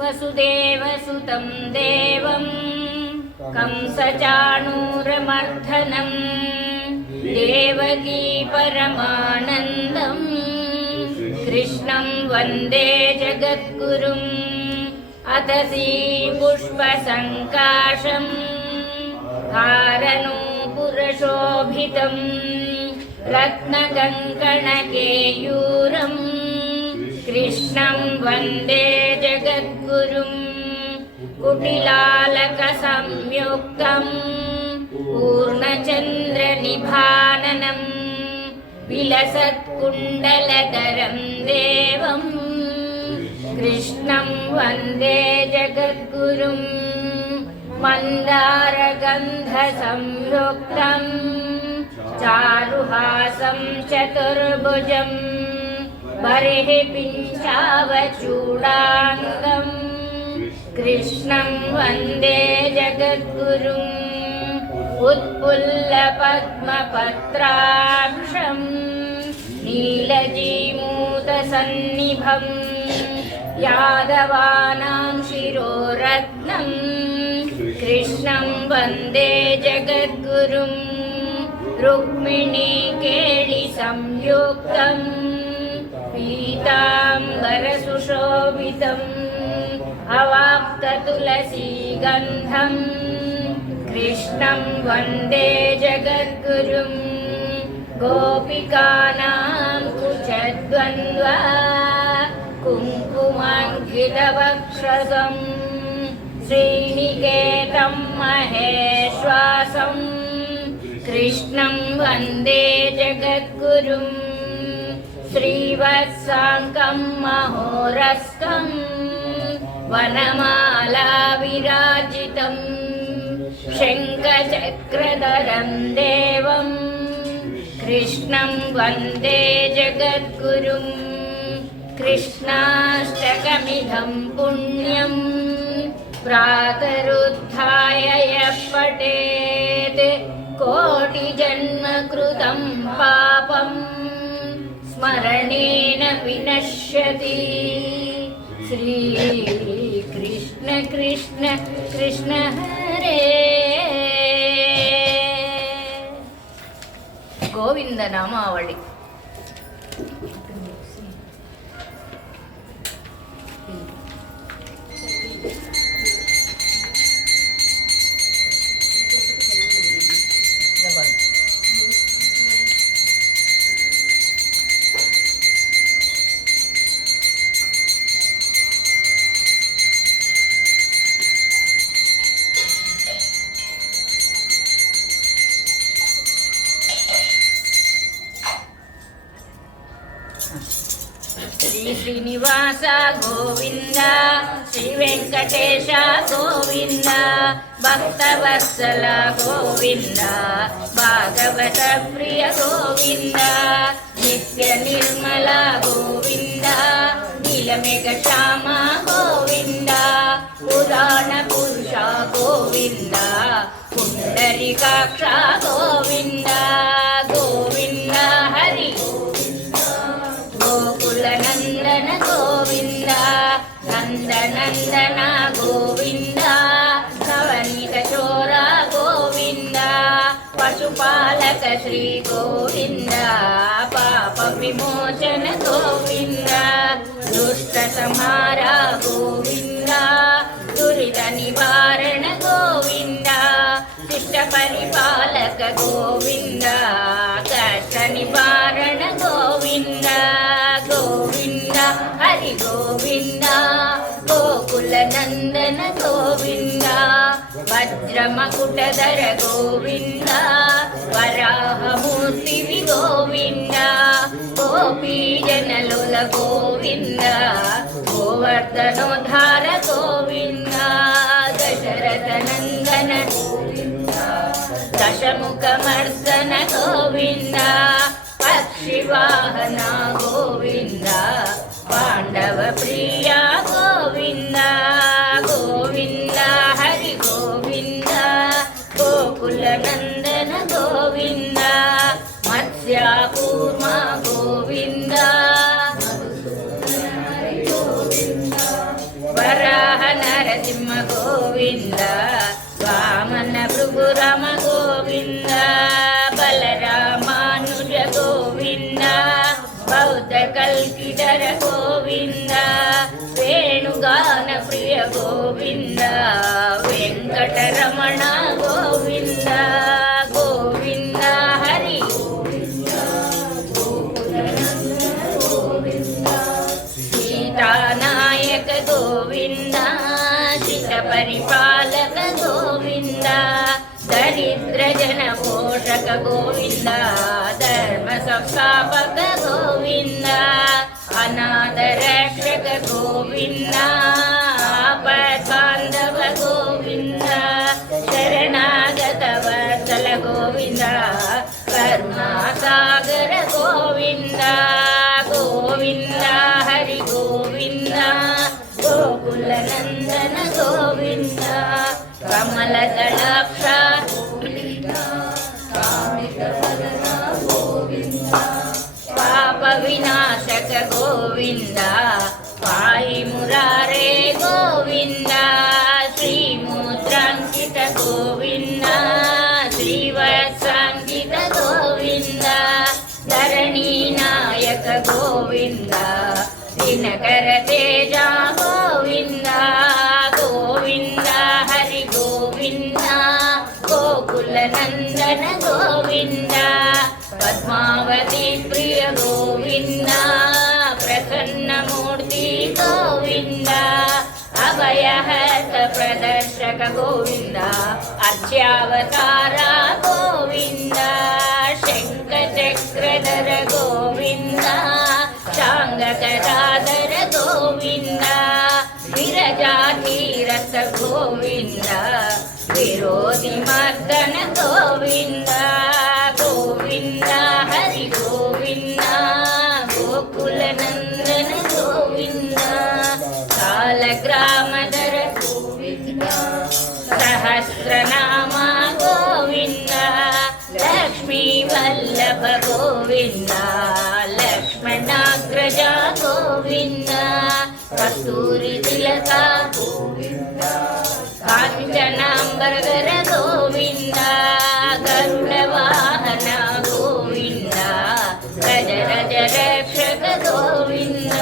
वसुदेवसुतं देवं कंसचाणूरमर्दनं देवकी परमानन्दं कृष्णं वन्दे जगद्गुरुम् अथ पुष्पसङ्काशं हारनूपुरशोभितं रत्नकङ्कणकेयूरं कृष्णं वन्दे जगद्गुरुं कुटिलालकसंयुक्तं पूर्णचन्द्रनिभाननं विलसत्कुण्डलधरं देवं कृष्णं वन्दे जगद्गुरुं मन्दारगन्धसंयुक्तं चारुहासं चतुर्भुजं बर्हिपिञ्चावचूडाङ्गं कृष्णं वन्दे जगद्गुरुम् उत्पुल्लपद्मपत्राक्षं नीलजीमूतसन्निभं यादवानां शिरोरत्नं कृष्णं वन्दे जगद्गुरुं रुक्मिणीकेलिसंयुक्तं पीताम्बरसुशोभितम् अवाप्ततुलसीगन्धं कृष्णं वन्दे जगद्गुरुं गोपिकानां कुचद्वन्द्वा कुङ्कुमाङ्कितवक्षसं श्रीनिकेतं महेश्वासं कृष्णं वन्दे जगद्गुरुं श्रीवत्साङ्कं महोरस्तं वनमाला विराजितं शङ्खचक्रधरं देवं कृष्णं वन्दे जगद्गुरुं कृष्णाष्टकमिदं पुण्यं प्रातरुत्थाय यः पठेत् कोटिजन्मकृतं पापं स्मरणेन विनश्यति। श्री कृष्ण कृष्ण कृष्ण हरे गोविंद नामावळि। श्री श्रीनिवास गोविंद श्री वेंकटेश गोविंद भक्तवत्सल गोविंद भागवत प्रिय गोविंद नित्य निर्मल गोविंद नीलमेघ श्याम गोविंद पुराण पुरुष गोविंद पुंडरीकाक्ष गोविंद गोविंद हरि गोकुलनन्दन गोविंद नन्दनन्दन गोविंद नवनीतचोर गोविंद पशुपालक श्री गोविंद पापविमोचन गोविंद दुष्टसंहार गोविंद दुरितनिवारण गोविंद शिष्टपरिपालक गोविंद कष्टनिवारण गोविंद गोविंद हरि गोविंद गोकुलनन्दन गोविंद वज्रमकुटधर गोविंद वराहमूर्ति गोविंद गोपीजनलोल गोविंद गोवर्धनोद्धार गोविंद दशरथनन्दन दशमुखमर्दन गोविंद पक्षिवाहन गोविंद पांडव प्रिय गोविंद गोविंद हरि गोविंद गोकुलनन्दन गोविंद मत्स्याकूर्म गोविंद वराह ಗೋವಿಂದ ವಾಮನ ಭೃಗುರಾಮ ಗೋವಿಂದ ಬಲರಾಮಾನುಜ ಗೋವಿಂದ ಬೌದ್ಧ ಕಲ್ಕಿದರ ಗೋವಿಂದ ವೇಣುಗಾನ ಪ್ರಿಯ ಗೋವಿಂದ ವೆಂಕಟರಮಣ ಗೋವಿಂದ ಗೋವಿಂದ ಹರಿ ಸೀತಾನಾಯಕ ಗೋವಿಂದ ಶಿತ ಪರಿಪಾಲಕ ಗೋವಿಂದ ದರಿದ್ರ ಜನ ಪೋಷಕ ಗೋವಿಂದ ಧರ್ಮ ಸಂಸ್ಥಾಪಕ ಗೋವಿಂದ ಅನಾಥ ರಕ್ಷಕ ಗೋವಿಂದ ಆಪದ್ಬಾಂಧವ ಗೋವಿಂದ ಶರಣಾಗತ ವತ್ಸಲ ಗೋವಿಂದ ಕರುಣಾಸಾಗರ ಗೋವಿಂದ ಗೋವಿಂದ ಹರಿ ಗೋವಿಂದ ಗೋಕುಲ ನಂದನ ಗೋವಿಂದ ಕಮಲ ದಳಾಕ್ಷ ಪಾಪ ವಿನಾಶಕ ಗೋವಿಂದ ಪಾಯಿ ಮುರಾರೇ ಗೋವಿಂದ ಶ್ರೀ ಮುದ್ರಾಂಕಿತ ಗೋವಿಂದ ಶ್ರೀವತ್ಸಾಂಕಿತ ಗೋವಿಂದ ಧರಣಿ ನಾಯಕ ಗೋವಿಂದ ದಿನಕರ ತೇಜ ಗೋವಿಂದ ಗೋವಿಂದ ಹರಿ ಗೋವಿಂದ ಗೋಕುಲ ನಂದನ ಗೋವಿಂದ ಪದ್ಮಾವತಿ ಪ್ರಿಯ ಗೋವಿಂದ ಪ್ರಸನ್ನ ಮೂರ್ತಿ ಗೋವಿಂದ ಅಭಯಹಸ್ತ ಪ್ರದರ್ಶಕ ಗೋವಿಂದ ಅರ್ಚ್ಯಾವತಾರ ಗೋವಿಂದ ಶಂಖ ಚಕ್ರಧರ ಗೋವಿಂದ ಶಾಂಗಕರಾಧರ ಗೋವಿಂದ ವಿರಜಾತೀರಥ ಗೋವಿಂದ ವಿರೋಧಿ ಮರ್ದನ ಗೋವಿಂದ ಗೋವಿಂದ ಹರಿ ಗೋವಿಂದ ಗೋಕುಲ ನಂದನ ಗೋವಿಂದ ಕಾಲಗ್ರಾಮಧರ ಗೋವಿಂದ ಸಹಸ್ರನಾಮ ಗೋವಿಂದ ಲಕ್ಷ್ಮೀ ವಲ್ಲಭ ಗೋವಿಂದ ಲಕ್ಷ್ಮಣಾಗ್ರಜ ಗೋವಿಂದ ಕಸ್ತೂರಿ ತಿಲಕ ಗೋವಿಂದ ಕಾಂಚನಾಂಬರಗರ ಗೋವಿಂದ ಗರುಡ ವಾಹನ ಗೋವಿಂದ ಗಜರಜ ರಕ್ಷಕ ಗೋವಿಂದ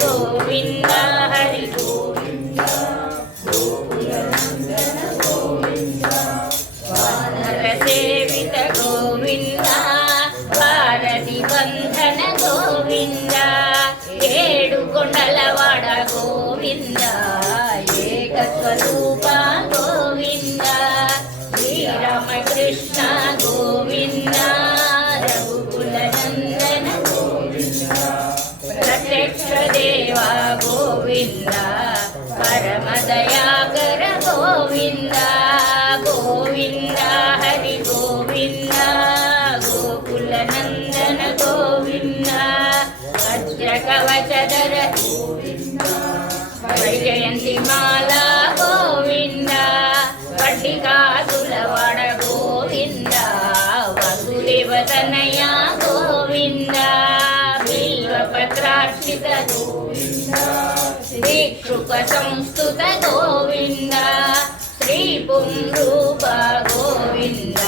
ಗೋವಿಂದ ಹರಿ ಗೋವಿಂದ ಗೋವಿಂದ ವಾನರ ಸೇವಿತ ಗೋವಿಂದ ಭಾರತಿ ಬಂಧನ ಗೋವಿಂದ ಏಳು ಕೊಂಡಲವಾಡ ಗೋವಿಂದ ಏಕಸ್ವರೂಪ ಗೋವಿಂದ ಶ್ರೀರಾಮಕೃಷ್ಣ ಗೋವಿಂದ ರಘುಕುಲ ನಂದನ ಗೋವಿಂದ ಪ್ರತ್ಯಕ್ಷ ದೇವ ಗೋವಿಂದ ಪರಮ ದಯಾಕರ ಗೋವಿಂದ ಗೋವಿಂದ ಹರಿ ಗೋವಿಂದ ಗೋಕುಲ ನಂದನ ಗೋವಿಂದ ವಜ್ರ ಕವಚಧರ ಗೋವಿಂದ ವೈಜಯಂತಿ ಮಾಲಾ ಗೋವಿಂದ ಪಟ್ಟಿಕಾಸುಲವಾಡ ಗೋವಿಂದ ವಸುದೇವತನಯ ಗೋವಿಂದ ಬಿಲ್ವಪತ್ರಾರ್ಚಿತ ಗೋವಿಂದ ಶ್ರೀಕ್ಷುಕ ಸಂಸ್ತುತ ಗೋವಿಂದ ಶ್ರೀ ಪುಂರೂಪ ಗೋವಿಂದ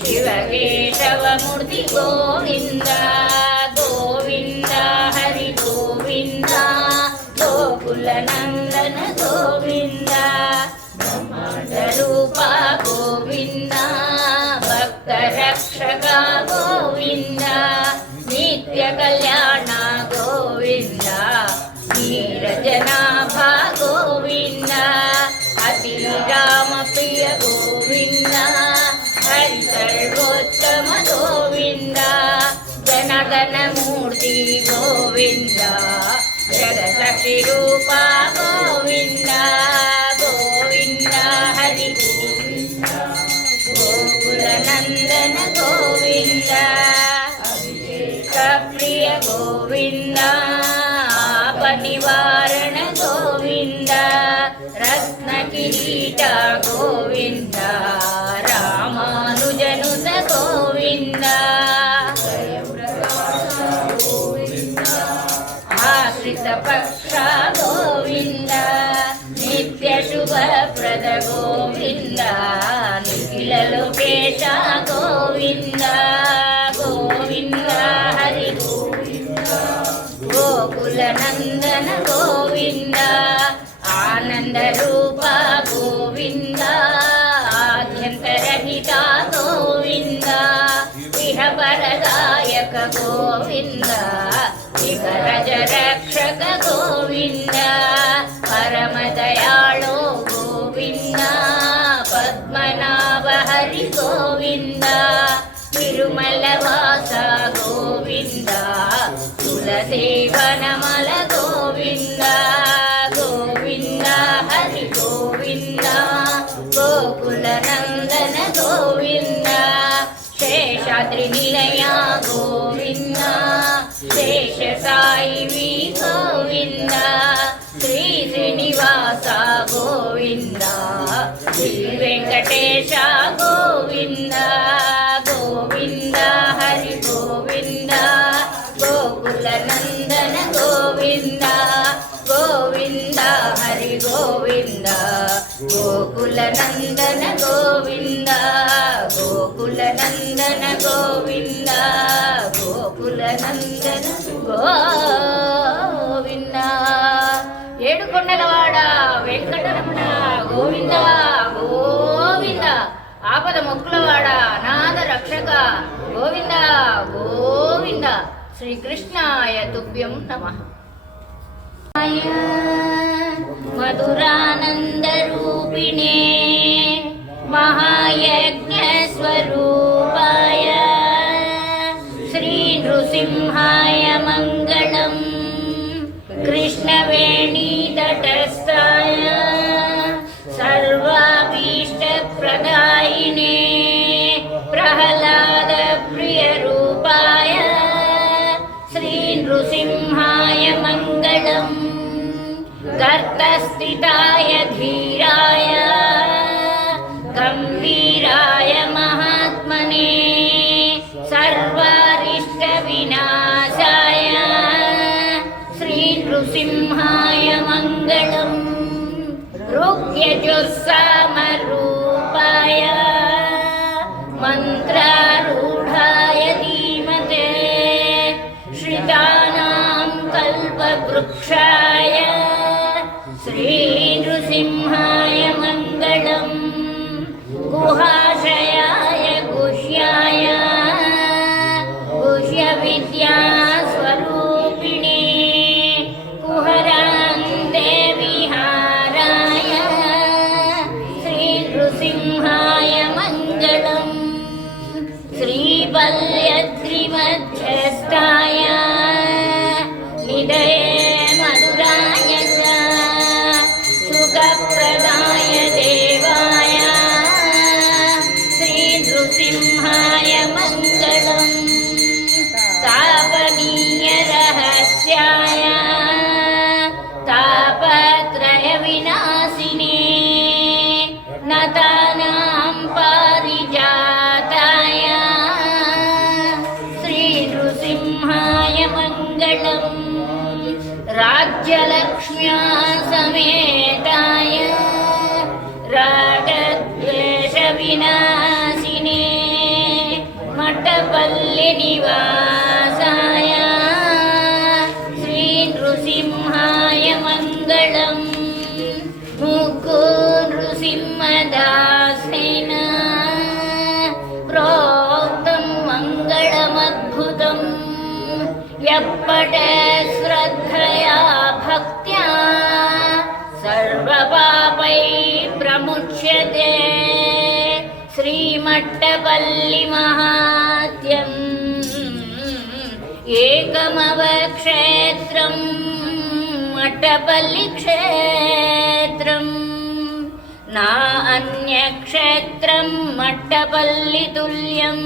ಶಿವಕೇಶವ ಮೂರ್ತಿ ಗೋವಿಂದ ಗೋವಿಂದ ಹರಿ ಗೋವಿಂದ ಗೋಕುಲ ನಂದನ ಗೋವಿಂದ ಬ್ರಹ್ಮಾಂಡ ರೂಪ ಗೋವಿಂದ ಭಕ್ತ ರಕ್ಷಕ ಗೋವಿಂದ ನಿತ್ಯ ಕಲ್ಯಾಣ ಗೋವಿಂದ ನೀರಜನಾಭ ಗೋವಿಂದ ಅತಿ ರಾಮ ಪ್ರಿಯ ಗೋವಿಂದ ಹರಿ ಸರ್ವೋತ್ತಮ ಗೋವಿಂದ ಜನಗಣ ಮೂರ್ತಿ ಗೋವಿಂದ ಜಗಸಖಿ ರೂಪ ಗೋವಿಂದ ಗೋವಿಂದ ಹರಿ ಗೋವಿಂದ ಗೋಕುಲ ನಂದನ ಗೋವಿಂದ ಅಭಿಷೇಕ ಪ್ರಿಯ ಗೋವಿಂದ ಆಪನಿವಾರಣ ಗೋವಿಂದ ರತ್ನ ಕಿರೀಟ ಗೋವಿಂದ ರಾಮಾನುಜನುತ ಗೋವಿಂದ ಆಶ್ರಿತ ಪಕ್ಷ ಗೋವಿಂದ ನಿತ್ಯ ಶುಭ रक्षक गोविन्द विकरज रक्षक गोविन्द परमदयाळो गोविन्द पद्मनाभ हरि गोविन्द तिरुमलवास गोविन्द तुलसीवनमल गोविन्द गोविन्द हरि गोविन्द गोकुलनन्दन गोविन्द शेषाद्रिनिलया गोविन्द शेषसायिवी गोविन्द श्री श्रीनिवास गोविन्द श्री वेङ्कटेश गोविन्द गोविन्द हरि गोविन्द गोकुलनन्दन गोविन्द गोविन्द हरि गोविन्द गोकुलनन्दन गोविन्द गोकुलनन्दन गोविन्द गोकुलनन्दन गोविन्द ఏడుకొండలవాడ వెంకటరమణ గోవింద గోవింద ఆపద మొక్కులవాడ అనాథ రక్షక గోవింద గోవింద శ్రీకృష్ణాయ తుభ్యం నమః. మధురానందరూపిణే మహాయజ్ఞస్వరూపాయ శ్రీ నృసింహాయ మంగళం कृष्णवेणीतटस्थाय सर्वाभीष्टप्रदायिने प्रह्लादप्रियरूपाय श्रीनृसिंहाय मङ्गलम् गर्तस्थिताय धीराय गम्भीराय महात्मने सर्वारिष्टविनाशाय नृसिंहाय मङ्गलम् ऋग्यजुस्सामरूपाय मन्त्रारूढाय धीमते श्रितानां कल्पवृक्षाय श्रीनृसिंहाय मङ्गलम् गुहाशयाय गुह्याय गुह्यविद्यास्वरूपिणे कुहरान्ते विहाराय श्रीनृसिंहाय मङ्गलम् श्रीवल्यद्रिमध्यस्थाय निधये मधुराय च सुखप्रदाय देवाय श्रीनृसिंहाय मङ्गलम् तापनीय रहस्याय तापत्रयविनाशिने नतानां पारिजाताय श्रीनृसिंहाय मङ्गलम् राज्यलक्ष्म्या समेताय रागद्वेषविनाशिने मठपल्लिनिवासाय श्रीनृसिंहाय मङ्गलम् मुक्को नृसिंहदासेन प्रोक्तं मङ्गलमद्भुतम् यप्पठे श्रद्धया भक्त्या सर्वपापै प्रमुच्यते श्रीमट्टपल्लिमहात्म्यम् एकमवक्षेत्रं मट्टपल्लिक्षेत्रं ना अन्यक्षेत्रं मट्टपल्लितुल्यं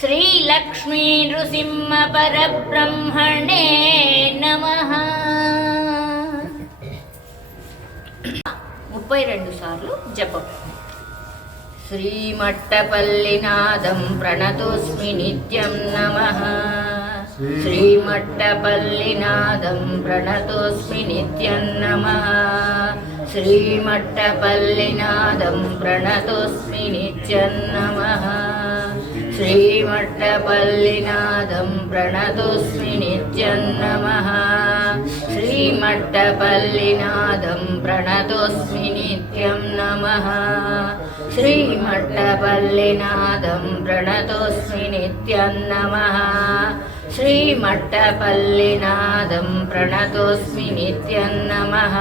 श्रीलक्ष्मी नृसिंह परब्रह्मणे नमः. 32 సార్లు జపం. श्रीमट्टपल्लिनादं प्रणतोऽस्मि नित्यं नमः. श्रीमट्टपल्लिनादं प्रणतोऽस्मि नित्यं नमः. श्रीमट्टपल्लिनादं प्रणतोऽस्मि नित्यं नमः. श्रीमट्टपल्लिनादं प्रणतोऽस्मि नित्यं नमः. श्री श्रीमट्टपल्लिनादं प्रणतोऽस्मि नित्यं नमः श्रीमट्टपल्लिनादं प्रणतोऽस्मि नित्यं नमः श्रीमट्टपल्लिनादं प्रणतोऽस्मि नित्यं नमः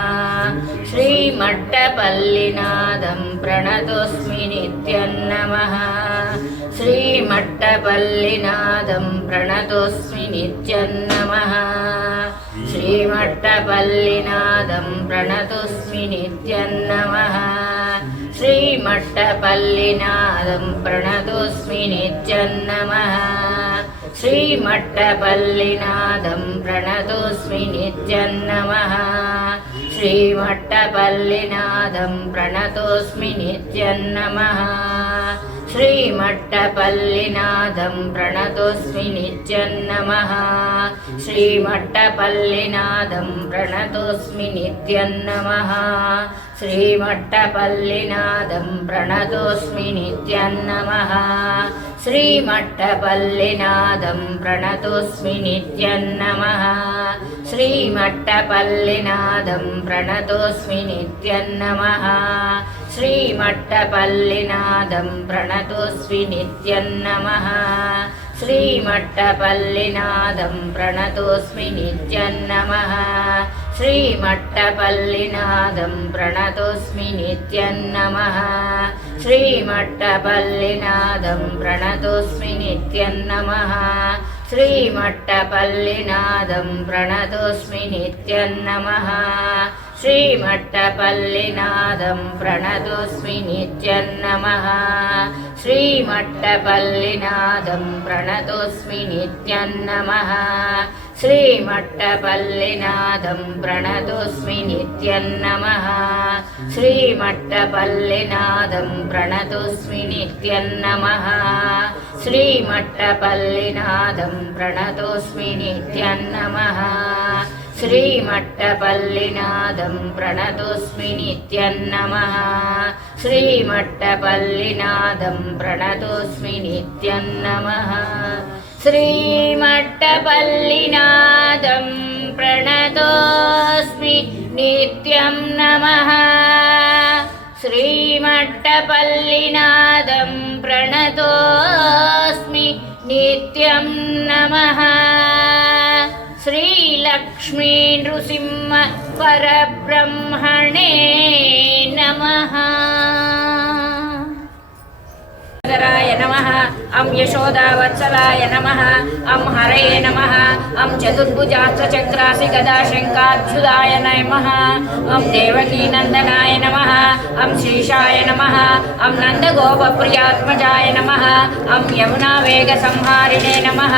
श्रीमट्टपल्लिनादं प्रणतोऽस्मि नित्यं नमः श्रीमट्टपल्लिनादं प्रणतोऽस्मि नित्यं नमः श्रीमट्टपल्लिनादं प्रणतोऽस्मि नित्यं नमः श्रीमट्टपल्लिनादं प्रणतोऽस्मि नित्यं नमः श्रीमट्टपल्लिनादं प्रणतोऽस्मि नित्यं नमः श्रीमट्टपल्लिनादं प्रणतोऽस्मि नित्यं नमः श्रीमट्टपल्लिनादं प्रणतोऽस्मि नित्यं नमः श्रीमट्टपल्लिनादं प्रणतोऽस्मि नित्यं नमः श्रीमट्टपल्लिनादं प्रणतोऽस्मि नित्यं नमः श्रीमट्टपल्लिनादं प्रणतोऽस्मि नित्यं नमः श्रीमट्टपल्लिनादं प्रणतोऽस्मि नित्यं नमः श्रीमट्टपल्लिनादं प्रणतोऽस्मि नित्यं नमः श्रीमट्टपल्लिनादं प्रणतोऽस्मि नित्यं नमः श्रीमट्टपल्लिनादं प्रणतोऽस्मि नित्यं नमः श्रीमट्टपल्लिनादं प्रणतोऽस्मि नित्यं नमः श्रीमट्टपल्लिनादं प्रणतोऽस्मि नित्यं नमः श्रीमट्टपल्लिनादं प्रणतोऽस्मि नित्यं नमः श्रीमट्टपल्लिनादं प्रणतोऽस्मि नित्यं नमः श्रीमट्टपल्लिनादं प्रणतोऽस्मि नित्यं नमः श्रीमट्टपल्लिनादं प्रणतोऽस्मि नित्यं नमः श्रीमट्टपल्लिनादं प्रणतोऽस्मि नित्यं नमः श्रीमट्टपल्लिनादं प्रणतोऽस्मि नित्यं नमः श्रीमट्टपल्लिनादं प्रणतोऽस्मि नित्यं नमः श्रीमट्टपल्लिनादं प्रणतोऽस्मि नित्यं नमः श्रीमट्टपल्लिनादं प्रणतोऽस्मि नित्यं नमः श्रीलक्ष्मी नृसिंह परब्रह्मणे नमः नमः अं यशोदावत्सलाय नमः अं हरये नमः अं चतुर्भुजास्त्रचक्रासि गदाशङ्काच्युताय नमः अं देवकीनन्दनाय नमः अं श्रीशाय नमः अं नन्दगोपप्रियात्मजाय नमः अं यमुनावेगसंहारिणे नमः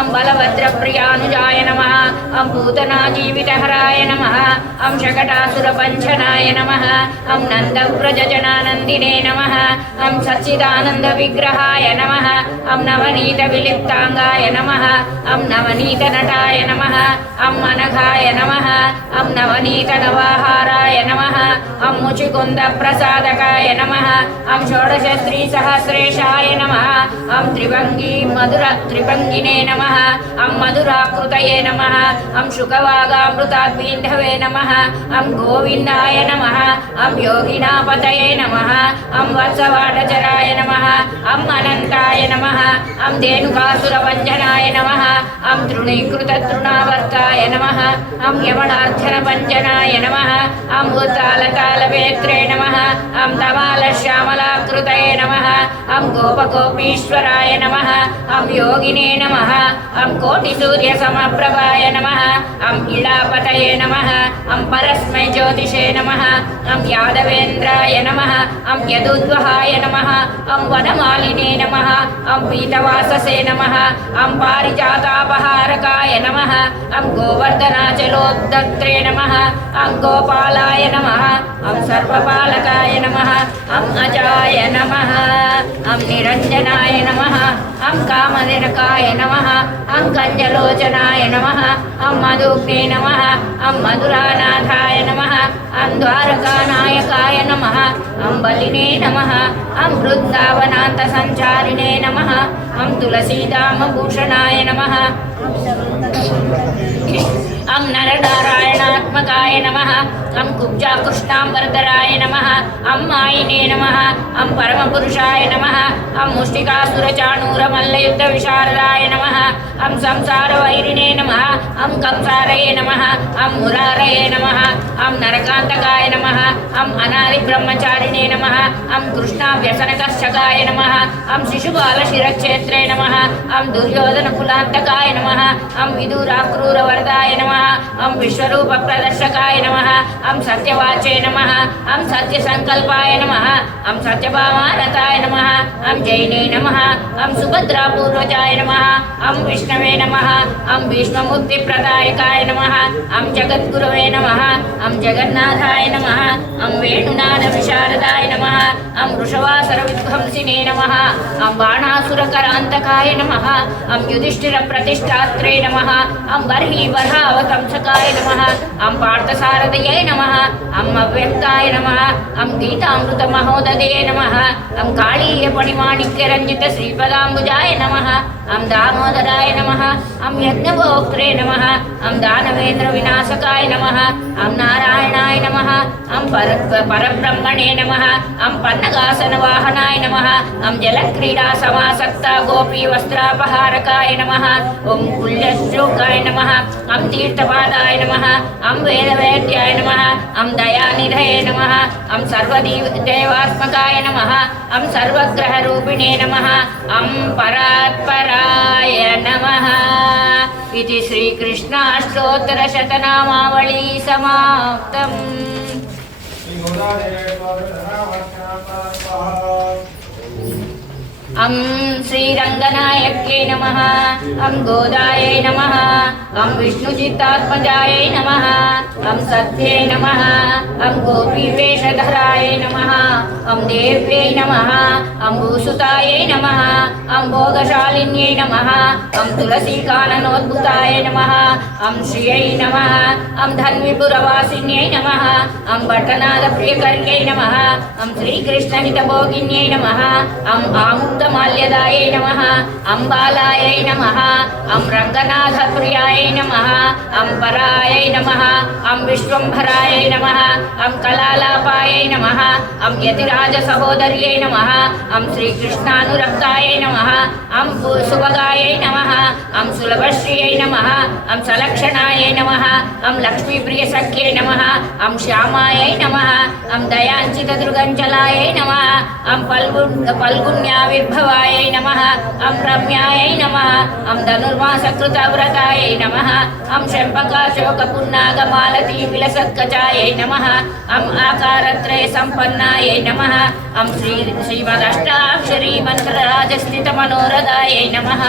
अं बलभद्रप्रियानुजाय नमः अं पूतनाजीवितहराय नमः अं शकटासुरपञ्चनाय नमः अं नन्दव्रजजनानन्दिने नमः अं सच्चिदानन्दविग्रहाय नमः अं नवनीतविलिप्ताङ्गाय नमः अं नवनीतनटाय नमः अं अनघाय नमः अं नवनीतनवाहाराय नमः अं मुचिकुन्दप्रसादकाय नमः अं षोडशस्त्रीसहस्रेशाय नमः अं त्रिभङ्गिने नमः अं मधुराकृतये नमः अं शुकवागामृताद्बीन्धवे नमः अं गोविन्दाय नमः अं योगिनापतये नमः अं वत्सवाटचराय नमः अं अनन्ताय नमः अं धेनुकासुरभञ्जनाय नमः अं तृणीकृततृणावर्ताय नमः अं यमनार्चनभञ्जनाय नमः अं उत्तालतालवेत्रे नमः अं तवालश्यामलाकृतये नमः अं गोपगोपीश्वराय नमः अं योगिने नमः अं कोटिसूर्यसमप्रभाय नमः अं इलापतये नमः अं परस्मै ज्योतिषे नमः अं यादवेन्द्राय नमः अं यदुद्वहाय नमः अं वनमालिने नमः अं पीतवाससे नमः अं पारिजातापहारकाय नमः अं गोवर्धनाचलोद्धत्रे नमः अं गोपालाय नमः अं सर्वपालकाय नमः अं अजाय नमः अं निरञ्जनाय नमः अं कामनिरकाय नमः अं कञ्जलोचनाय नमः अं मधुग्ने नमः अं मधुरानाथाय नमः अं द्वारकानायकाय नमः अं बलिने नमः अं वृन्दावनान्तसञ्चारिणे नमः अं तुलसीदामभूषणाय नमः अं नरनारायणात्मकाय नमः अं कुब्जाकृष्णाम्बरधराय नमः अं मायिने नमः अं परमपुरुषाय नमः अं मुष्टिकासुरचाणूरमल्लयुद्धविशारदाय नमः अं संसारवैरिणे नमः अं कंसारये नमः अं मुरारये नमः अं नरकान्तकाय नमः अं अनादिब्रह्मचारिणे नमः अं कृष्णाव्यसनकर्षकाय नमः अं शिशुपालशिरक्षेत्रे नमः अं दुर्योधनकुलान्तकाय नमः अं विदुराक्रूरवरदाय नमः अं विश्वरूपप्रदर्शकाय नमः अं सत्यवाचे नमः अं सत्यसङ्कल्पाय नमः अं सत्यभामारताय नमः अं जैने नमः अं सुभद्रापूर्वजाय नमः अं विष्णवे नमः अं भीष्ममुक्तिप्रदायकाय नमः अं जगद्गुरवे नमः अं जगन्नाथाय नमः अं वेणुनादविशारदाय नमः अं वृषवासरविध्वंसिने नमः अं बाणासुरकरान्तकाय नमः अं युधिष्ठिरप्रतिष्ठात्रे नमः अं बर्हिबर्हावतंसकाय नमः अं पार्थसारथये नमः अं अव्यक्ताय नमः अं गीतामृतमहोदये नमः अं काळीयपणिमाणिक्यरञ्जितश्रीपदाम्बुजाय नमः अं दामोदराय नमः अं यज्ञभोक्त्रे नमः अं दानवेन्द्रविनाशकाय नमः अं नारायणाय नमः अं परब्रह्मणे नमः अं पन्नगासनवाहनाय नमः अं जलक्रीडासमासक्ता गोपीवस्त्रापहारकाय नमः ॐ कुल्यश्लोकाय नमः अं तीर्थपादाय नमः अं वेदवेद्याय नमः अं दयानिधये नमः अं सर्वदेवात्मकाय नमः अं सर्वग्रहरूपिणे नमः अं परात्पराय नमः इति श्रीकृष्णाष्टोत्तरशतनामावली समाप्तम्। अं श्रीरङ्गनायक्यै नमः अं गोदायै नमः अं विष्णुचित्तात्मजायै नमः अं सत्यै नमः अं गोपीवेषधरायै नमः अं देव्यै नमः अं भूसुतायै नमः अं भोगशालिन्यै नमः अं तुलसीकाननोद्भुताय नमः अं श्रियै नमः अं धन्विपुरवासिन्यै नमः अं भट्टनाथप्रियकर्यै नमः अं श्रीकृष्णहितभोगिन्यै नमः अं आमुक्तमाल्यदायै नमः अं बालायै नमः अं रङ्गनाथप्रियायै नमः अं परायै नमः अं विश्वम्भरायै नमः अं कलालापायै नमः अं यतिराजसहोदर्यै नमः अं श्रीकृष्णानुरक्तायै नमः अं सुभगायै नमः अं सुलभश्रियै नमः अं सलक्षणायै नमः अं लक्ष्मीप्रियसख्यै नमः अं श्यामायै नमः अं दयाञ्चितदृगञ्चलायै नमः अं फल्गुन्याविर्भवायै नमः अं रम्यायै नमः अं धनुर्मासकृतव्रतायै नमः अं शम्पकाशोकपुन्नागमालती विलसत्कचायै नमः अं आकारत्रयसम्पन्नायै नमः अं श्रीमदष्टाक्षरी मन्त्रराजस्थितमनोरथायै नमः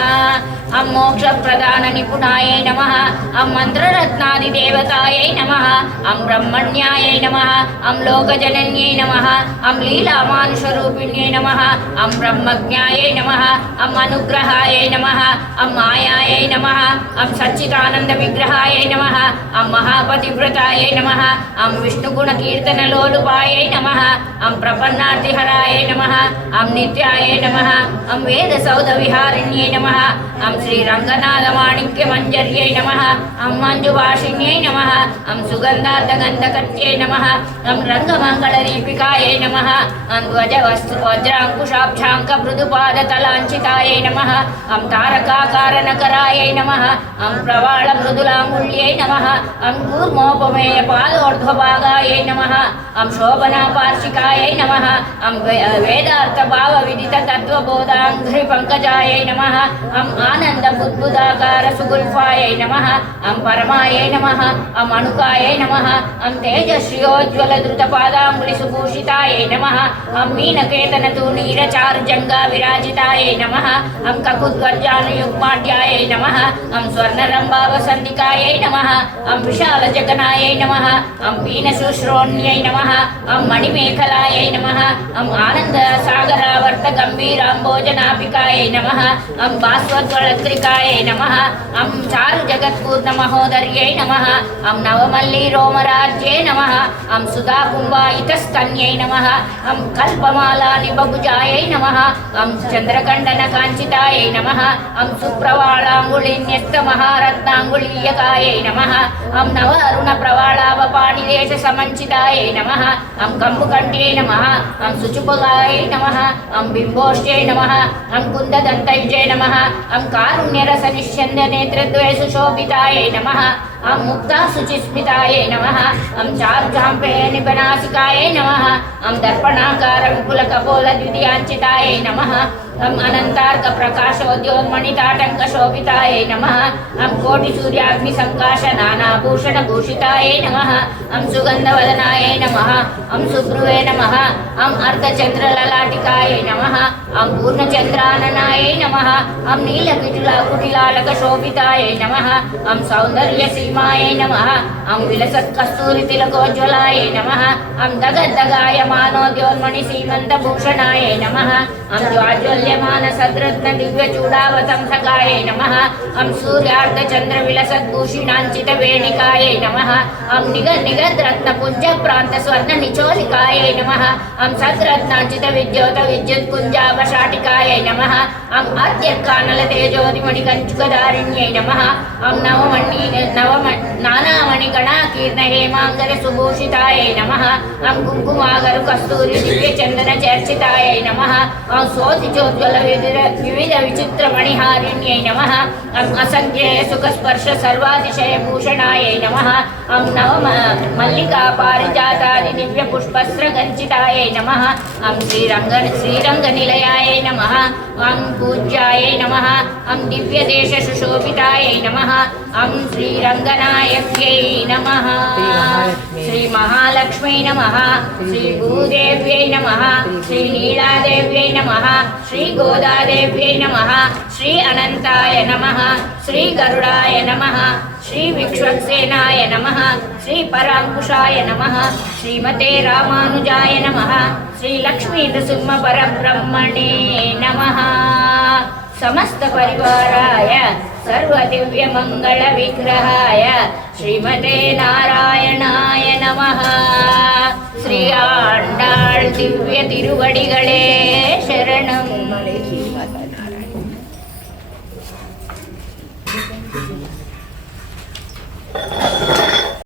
अं मोक्षप्रदाननिपुणायै नमः अं मन्त्ररत्नादिदेवतायै नमः अं ब्रह्मण्यायै नमः अं लोकजनन्यै नमः अं लीलामानुषरूपिण्यै नमः अं ब्रह्मज्ञायै नमः अं अनुग्रहायै नमः अं मायायै नमः अं सच्चिदानन्दविग्रहायै नमः अं महापतिव्रतायै नमः अं विष्णुगुणकीर्तनलोलुपायै नमः अं प्रपन्नार्तिहरायै नमः अं नित्यायै नमः अं वेदसौधविहारिण्यै नमः अं श्रीरङ्गनाथमाणिक्यमञ्जर्यै नमः अं मञ्जुभाषिण्यै नमः अं सुगन्धार्धगन्धकर्त्यै नमः अं रङ्गमङ्गलदीपिकायै नमः अं ध्वजवस्त्राङ्कुशाब्जाङ्कमृदुपादतलाञ्छितायै नमः अं तारकाकारणकरायै नमः अं प्रवालमृदुलाङ्गुल्यै नमः अं कूर्मोपमेयपादोर्ध्वभागायै नमः अं शोभनापार्शिकायै नमः अं वेदार्थभावविदिततत्त्वबोधाङ्घ्रिपङ्कजायै नमः अं आनन्दबुद्बुदाकारसुगुल्फायै नमः अं परमायै नमः अं अणुकायै नमः अं तेजश्रियोज्ज्वलधृतपादाङ्गुलिसुभूषितायै नमः अं मीनकेतनतूणीरचारुजङ्गाविराजितायै नमः अं ककुध्वजानुयुग्माढ्यायै नमः अं स्वर्णरम्भावसन्धिकायै नमः अं विशालजगनायै नमः अं पीनशुश्रोण्यै नमः अं मणिमेखलायै नमः आनंद सागरावर्त गंभीरांबोजनापिकाय नमः भास्वज्वलत्रिकाय नमः चारु जगत्पूर्ण महोदर्यै नमः नवमल्ली रोमराज्ये नमः सुधा कुंभायितस्तन्यै नमः कल्पमाला निबभुजायै नमः चंद्रकंडन कांचिताय नमः सुप्रवालांगुलिन्यस्त महारत्नांगुलीयकाय नमः नव अरुण प्रवालावपाणिदेश समंचिताय नमः कंबुकंठे नमः सुचुपगाय नमः बिंबोष्टे नमः कुंददंतयुजे नमः कारुण्यरस निश्चंद नेत्रद्वय सुशोभिताय नमः मुक्ता शुचिस्मिताय नमः चारुचांपे निपनासिकाय नमः दर्पणाकार विपुल कपोल द्वितीयांचिताय नमः अनंतार्क प्रकाशोद्योन्मणिताटंक शोभिताय नमः कोटि सूर्याग्नि संकाश नानाभूषण भूषिताय नमः सुगंधवदनाय नमः सुब्रुवे नमः अर्धचंद्र ललाटिकाय नमः पूर्णचंद्राननाय नमः नीलकुटिलालक शोभिताय नमः सौंदर्य सीमाय नमः विलसत् कस्तूरि तिलकोज्ज्वलाय नमः दगद्दगाय मानोद्योन्मणि सीमंत भूषणाय नमः ज्वाज्वल्यमान सद्रत्न दिव्य चूड़ावतंसकाय नमः सूर्यार्ध चंद्र विलसत् भूषणांचित वेणिकाय नमः निगद रत्न पुंज प्रांत स्वर्ण निचोलिकाय नमः सद्रत्नांचित विद्योत विद्युत् कुंजावशाटिकाय नमः आद्यकानल तेजोदिमणि कंचुकधारिण्यै नमः नानामणि गणाकीर्ण हेमांगर सुभूषिताय नमः कुंकुमागर कस्तूरि दिव्य चंदन चर्चिताय नमः सोतिचोज्वल विविध विचित्र मणिहारिण्यै नमः असंख्येय सुख स्पर्श सर्वातिशय भूषणाय नमः नव मल्लिका पारिजातादि दिव्य पुष्पस्त्र गंचिताय नमः श्रीरंग निलयाय नमः पूज्याय नमः दिव्य देश सुशोभिताय नमः श्रीरंगनायक्यै नमः श्री महालक्ष्मी नमः श्री भूदेव्यै नमः श्री नीलादेव्यै नमः श्री गोदादेव्यै नमः श्री अनंताय नमः श्री गरुडाय नमः श्री विक्ष्वक्सेनाय नमः श्री परांकुशाय नमः श्रीमते रामानुजाय नमः श्री लक्ष्मी नृसिंह परब्रह्मणे नमः समस्त परिवाराय सर्व दिव्य मंगल विग्रहाय श्रीमते नारायणाय नमः श्री आंडाळ दिव्य तिरुवडिगळे